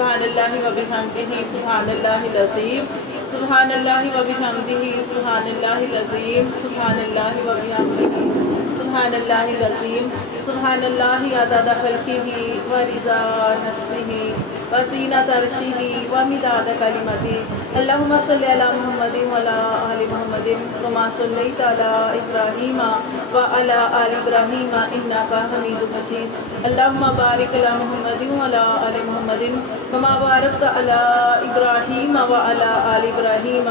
سبحان اللہ و بحمدہ سبحان اللہ العظیم سبحان اللہ و بحمدہ سبحان اللہ العظیم سبحان اللہ و بحمدہ سبحان اللہ العظیم سبحان اللہ عدد خلقہ و رضا نفسہ و زینت عرشہ و مداد کلمتہ اللہم صلی علی محمد و علی آل محمد کما صلیت علی ابراہیم و علی آل ابراہیم انک حمید مجید اللہم بارک علی محمد و علی آل محمد کما بارکت علی ابراہیم و علی آل ابراہیم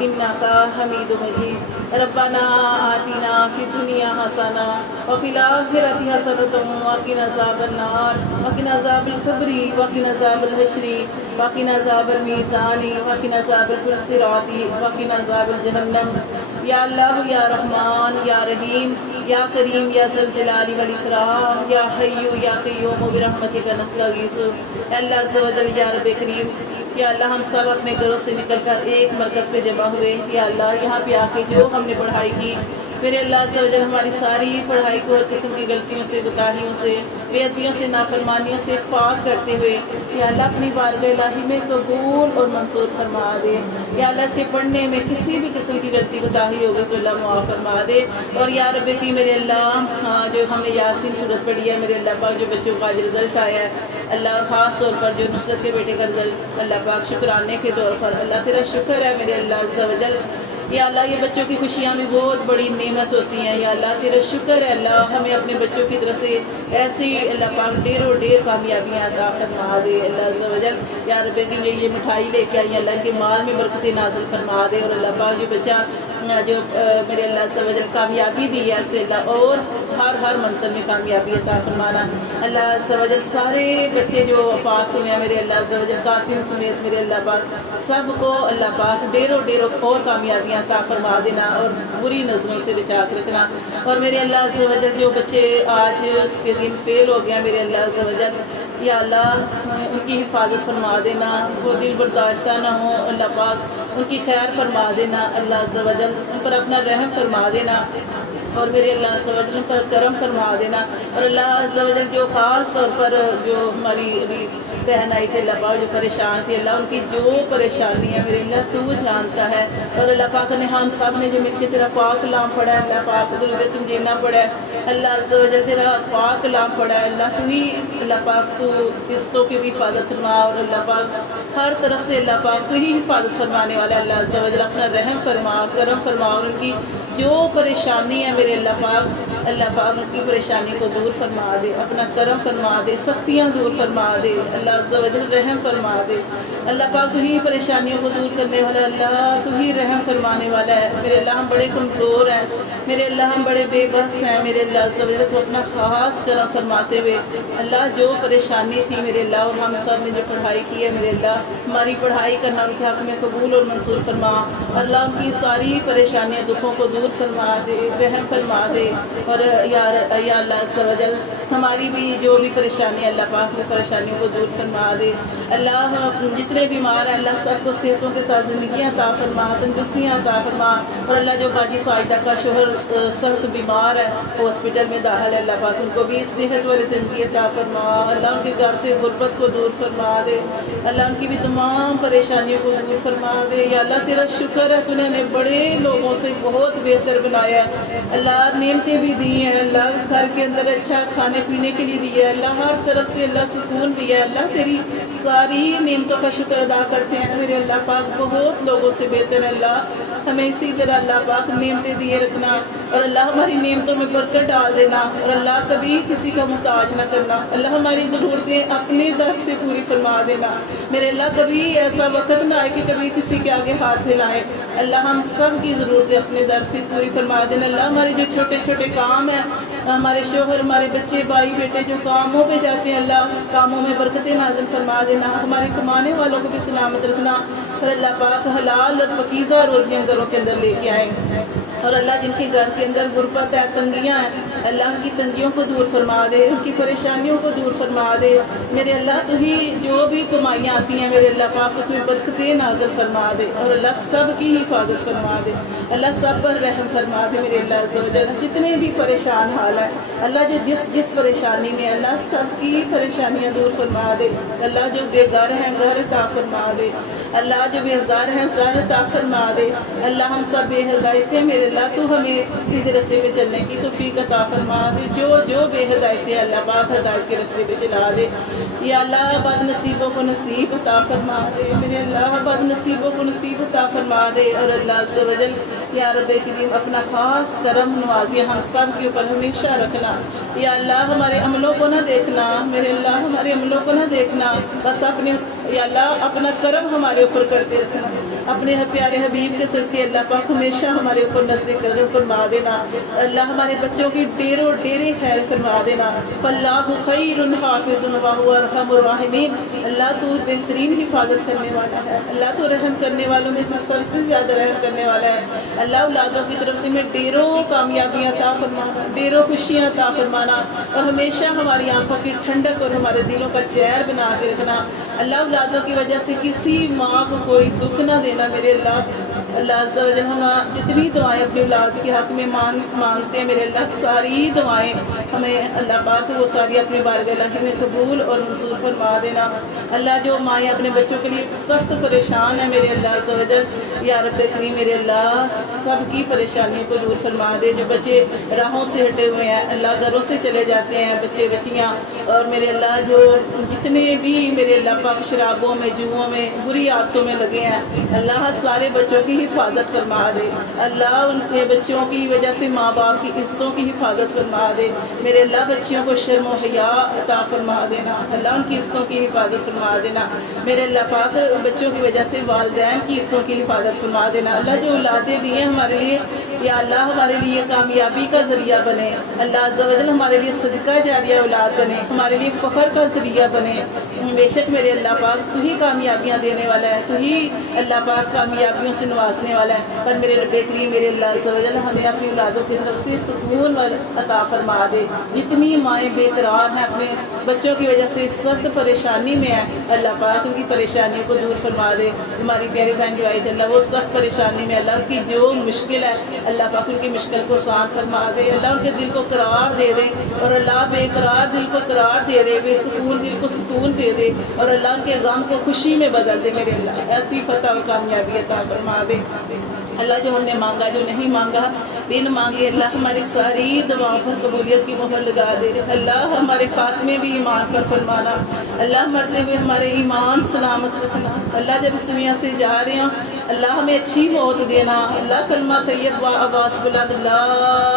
انک حمید مجید ربنا آتنا فی الدنیا حسنہ وفی الآخرۃ حسنۃ وقنا عذاب النار وقنا عذاب القبر وقنا عذاب الحشر وقنا عذاب المیزان وقنا عذاب الصراط وقنا عذاب جہنم یا اللہ یا رحمان یا رحیم یا کریم یا ذی الجلال والاکرام یا حی یا قیوم برحمتک نستغیث اللہ عز و جل یا رب کریم یا اللہ ہم سب اپنے گھروں سے نکل کر ایک مرکز پہ جمع ہوئے یا اللہ یہاں پہ آ کے جو ہم نے پڑھائی کی میرے اللہ عز و جل ہماری ساری پڑھائی کو ہر قسم کی غلطیوں سے کوتاہیوں سے بے ادبیوں سے نافرمانیوں سے پاک کرتے ہوئے یا اللہ اپنی بارگاہ الہی میں قبول اور منظور فرما دے یا اللہ اس کے پڑھنے میں کسی بھی قسم کی غلطی کوتاہی ہوگی تو اللہ معاف فرما دے اور یا رب کی میرے اللہ جو ہم نے یاسین سورت پڑھی ہے میرے اللہ پاک جو بچوں کا آج رزلٹ آیا ہے اللہ خاص طور پر جو نصرت کے بیٹے کا رزلٹ اللہ پاک شکرانے کے طور پر اللہ تیرا شکر ہے میرے اللہ عز و جل یا اللہ یہ بچوں کی خوشیاں بھی بہت بڑی نعمت ہوتی ہیں یا اللہ تیرا شکر ہے اللہ ہمیں اپنے بچوں کی طرف سے ایسی اللہ پاک ڈھیر و ڈھیر کامیابیاں عطا فرما دے اللہ عز و جل یا رب کہ یہ مٹھائی لے کے آئی اللہ کے مال میں برکتیں نازل فرما دے اور اللہ پاک جو بچہ جو میرے اللہ عز و جل کامیابی دی ہے اسے اللہ اور ہر منزل میں کامیابی عطا فرمانا اللہ عز و جل سارے بچے جو پاس ہوئے ہیں میرے اللہ عز و جل قاسم سمیت میرے اللہ پاک سب کو اللہ پاک ڈھیروں اور کامیابیاں عطا فرما دینا اور بری نظروں سے بچا کے رکھنا اور میرے اللہ عز و جل جو بچے آج کے دن فیل ہو گیا میرے اللہ عز و جل یا اللہ ان کی حفاظت فرما دینا وہ دل برداشتہ نہ ہوں اللہ پاک ان کی خیر فرما دینا اللہ عز و جل ان پر اپنا رحم فرما دینا اور میرے اللہ عز و جل ان پر کرم فرما دینا اور اللہ عز و جل جو خاص طور پر جو ہماری ابھی بہن آئی تھی اللہ پاک جو پریشان تھی اللہ ان کی جو پریشانی ہے میرے اللہ تو جانتا ہے اور اللہ پاک نے ہم سب نے جو مل کے تیرا پاک کلام پڑھا ہے اللہ پاک درود تنجینا پڑھا ہے اللہ عز و جل تیرا پاک کلام پڑھا ہے اللہ تو ہی اللہ پاک تو قسطوں کی بھی حفاظت فرما اور اللہ پاک ہر طرف سے اللہ پاک تو ہی حفاظت فرمانے والا اللہ عز و جل اپنا رحم فرما کرم فرما اور ان کی جو پریشانی ہے میرے اللہ پاک ان کی پریشانی کو دور فرما دے اپنا کرم فرما دے سختیاں دور فرما دے اللہ عز و جل رحم فرما دے اللہ پاک تو ہی پریشانیوں کو دور کرنے والا اللہ تو ہی رحم فرمانے والا ہے میرے اللہ ہم بڑے کمزور ہیں میرے اللہ ہم بڑے بے بس ہیں میرے اللہ عز و جل کو اپنا خاص کرم فرماتے ہوئے اللہ جو پریشانی تھی میرے اللہ اور ہم سب نے جو پڑھائی کی ہے میرے اللہ ہماری پڑھائی کرنا ان کے حق میں قبول اور منظور فرما اللہ ان کی ساری پریشانیاں دکھوں کو دور فرما دے رحم فرما دے اور یا اللہ عز و جل ہماری بھی جو بھی پریشانی اللہ پاک کی پریشانیوں کو دور فرما دے اللہ جتنے بیمار ہیں اللہ سب کو صحتوں کے ساتھ زندگیاں عطا فرما تندرستیاں عطا فرما اور اللہ جو باجی ساجدہ کا شوہر سخت بیمار ہے ہاسپٹل میں داخل ہے اللہ پاک ان کو بھی صحت والی زندگی عطا فرما اللہ ان کے گھر سے غربت کو دور فرما دے اللہ ان کی بھی تمام پریشانیوں کو دور فرما دے یا اللہ تیرا شکر ہے تو نے ہمیں بڑے لوگوں سے بہت بہتر بنایا ہے اللہ نعمتیں بھی دی ہیں اللہ گھر کے اندر اچھا کھانے پینے کے لیے دیا ہے اللہ ہر طرف سے اللہ سکون دیا ہے اللہ تیری ساری نعمتوں کا شکر ادا کرتے ہیں میرے اللہ پاک بہت لوگوں سے بہتر ہے اللہ ہمیں اسی طرح اللہ پاک نعمتیں دیے رکھنا اور اللہ ہماری نعمتوں میں برکت ڈال دینا اور اللہ کبھی کسی کا محتاج نہ کرنا اللہ ہماری ضرورتیں اپنے در سے پوری فرما دینا میرے اللہ کبھی ایسا وقت نہ آئے کہ کبھی کسی کے آگے ہاتھ پھیلائیں اللہ ہم سب کی ضرورتیں اپنے در سے پوری فرما دینا اللہ ہمارے جو چھوٹے چھوٹے کام ہیں ہمارے شوہر ہمارے بچے بھائی بیٹے جو کاموں پہ جاتے ہیں اللہ کاموں میں برکتیں نازل فرما دینا ہمارے کمانے والوں کو بھی سلامت رکھنا اور اللہ پاک حلال اور پاکیزہ روزیاں گھروں کے اندر لے کے آئیں اور اللہ جن کے گھر کے اندر غربت ہے تنگیاں ہیں اللہ ان کی تنگیوں کو دور فرما دے، ان کی پریشانیوں کو دور فرما دے میرے اللہ۔ تو ہی جو بھی کمائیاں آتی ہیں میرے اللہ پاک اس میں برکتیں نازل فرما دے، اور اللہ سب کی حفاظت فرما دے، اللہ سب پر رحم فرما دے میرے اللہ عز و جل۔ جتنے بھی پریشان حال ہیں اللہ جو جس پریشانی میں اللہ سب کی پریشانیاں دور فرما دے، اللہ جو بے گھر ہیں گھر عطا فرما دے، اللہ جو بے زار ہیں زار عطا فرما دے، اللہ ہم سب بے ہدایتیں میرے اللہ تو ہمیں سیدھے رستے پہ چلنے کی توفیق عطا فرما دے، جو بے ہدایتیں اللہ پاک ہدایت کے رستے پہ چلا دے، یا اللہ بد نصیبوں کو نصیب عطا فرما دے میرے اللہ، بد نصیبوں کو نصیب عطا فرما دے، اور اللہ عز و جل یا رب کریم اپنا خاص کرم نوازی ہم سب کے اوپر ہمیشہ رکھنا، یا اللہ ہمارے عملوں کو نہ دیکھنا میرے اللہ، ہمارے عملوں کو نہ دیکھنا، بس اپنے یا اللہ اپنا کرم ہمارے اوپر کرتے رکھنا، اپنے پیارے حبیب کے صدقے اللہ پاک ہمیشہ ہمارے اوپر نظر کرم فرما دینا، اللہ ہمارے بچوں کی ڈیروں ڈیرے خیر فرما دینا، فاللہ خیر حافظ وہو ارحم الراحمین، اللہ تو بہترین حفاظت کرنے والا ہے، اللہ تو رحم کرنے والوں میں سے سب سے زیادہ رحم کرنے والا ہے، اللہ اولادوں کی طرف سے میں ڈیروں کامیابیاں عطا فرمانا، ڈیروں خوشیاں عطا فرمانا، اور ہمیشہ ہماری آنکھوں کی ٹھنڈک اور ہمارے دلوں کا چیر بنا کے رکھنا، اللہ اولادوں کی وجہ سے کسی ماں کو کوئی دکھ نہ دینا میرے اللہ عز و جل۔ ہم جتنی دعائیں اپنی اولاد کے حق میں مانگتے ہیں میرے اللہ، ساری دعائیں ہمیں اللہ پاک وہ ساری اپنی بارگاہ الہی میں قبول اور منظور فرما دینا، اللہ جو مائیں اپنے بچوں کے لیے سخت پریشان ہیں میرے اللہ عز و جل، یا رب کریم میرے اللہ سب کی پریشانیوں کو دور فرما دے، جو بچے راہوں سے ہٹے ہوئے ہیں اللہ گھروں سے چلے جاتے ہیں بچے بچیاں، اور میرے اللہ جو جتنے بھی میرے اللہ پاک شرابوں میں جوؤں میں بری عادتوں میں لگے ہیں اللہ سارے بچوں کی حفاظت فرما دے، اللہ ان کے بچوں کی وجہ سے ماں باپ کی عزتوں کی حفاظت فرما دے میرے اللہ، بچیوں کو شرم و حیا عطا فرما دینا، اللہ ان کی عزتوں کی حفاظت فرما دینا میرے اللہ پاک، بچوں کی وجہ سے والدین کی عزتوں کی حفاظت فرما دینا، اللہ جو اولادیں دی ہیں ہمارے لیے یا اللہ ہمارے لیے کامیابی کا ذریعہ بنے، اللہ عز و جل ہمارے لیے صدقہ جاریہ اولاد بنے، ہمارے لیے فخر کا ذریعہ بنے، بے شک میرے اللہ پاک تو ہی کامیابیاں دینے والا ہے، تو ہی اللہ پاک کامیابیوں سے نوازنے والا ہے، پر میرے رب کریم میرے اللہ عز و جل ہمیں اپنی اولادوں کی طرف سے سکون عطا فرما دے، جتنی مائیں بے قرار ہیں اپنے بچوں کی وجہ سے سخت پریشانی میں ہیں اللہ پاک ان کی پریشانیوں کو دور فرما دے، ہماری پیاری بہن جو آئی تھی اللہ وہ سخت پریشانی میں اللہ کی جو مشکل ہے اللہ پاک ان کی مشکل کو آسان فرما دے، اللہ ان کے دل کو قرار دے دے، اور اللہ بے قرار دل کو قرار دے دے، بے سکون دل کو سکون دے دے، اور اللہ ان کے غم کو خوشی میں بدل دے میرے اللہ، ایسی فتح و کامیابی عطا فرما دے، اللہ جو ہم نے مانگا جو نہیں مانگا بن مانگے اللہ ہماری ساری دعاؤں پر قبولیت کی مہر لگا دے، اللہ ہمارے خاتمے بھی ایمان پر فرمانا، اللہ مرتے ہوئے ہمارے ایمان سلامت رکھنا، اللہ جب اس دنیا سے جا رہے ہوں اللہ ہمیں اچھی موت دینا، اللہ کلمہ طیب و آواز بلند لا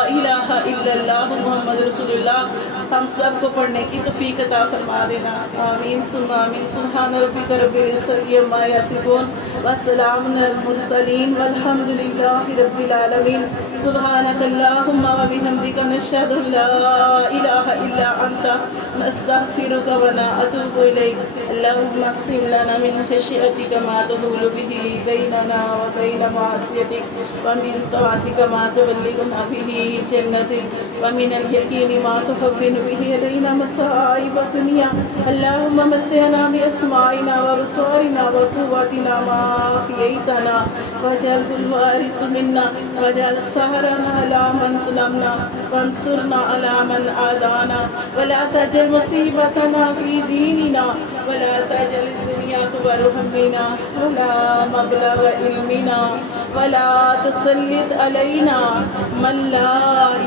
الہ الا اللہ محمد رسول اللہ ہم سب کو پڑھنے کی توفیق عطا فرما دینا، آمین ثم آمین، سبحان ربک رب العزۃ عما یصفون وسلام علی المرسلین والحمد للہ رب العالمین، سبحانک اللہم وبحمدک نشہد ان لا الہ الا انت نستغفرک ونتوب الیک، اللہم اقسم لنا من خشیتک ما تحول به بیننا وبین معصیتک ومن طاعتک ما تبلغنا به جنتک ومن الیقین ما تهون به علينا مصائب الدنيا، اللهم متعنا بأسماعنا وأبصارنا وقواتنا ما أحييتنا واجعله الوارث منا واجعل ثأرنا على من ظلمنا وانصرنا على من عادانا ولا تجعل مصيبتنا في ديننا ولا تجعل الدنيا أكبر همنا ولا مبلغ علمنا ولا تسلط علينا من لا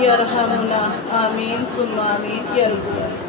يرحمنا، آمين ثم آمين يا رب۔